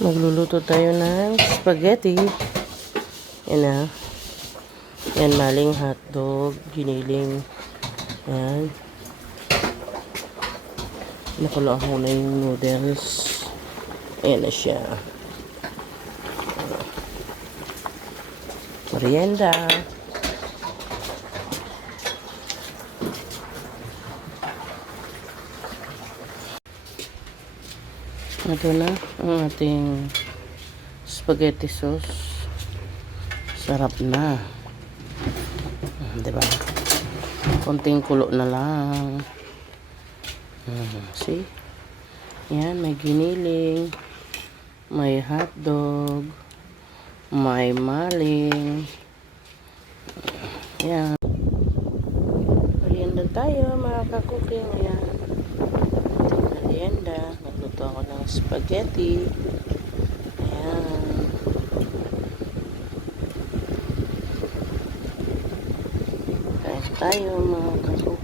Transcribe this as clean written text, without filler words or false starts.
Magluluto tayo ng spaghetti. Yan na. Yan, maling hotdog, giniling. Yan. Nakulo ako na yung noodles. Ayan na siya. Merienda. Ito na ang ating spaghetti sauce. Sarap na. Diba? Konting kulo na lang. See? Yan, may giniling. May hotdog. May maling. Yan. Merienda tayo mga kakuking. Ayan. Merienda. Nagluto ako ng spaghetti. Ayan. Kain tayo mga kakuking.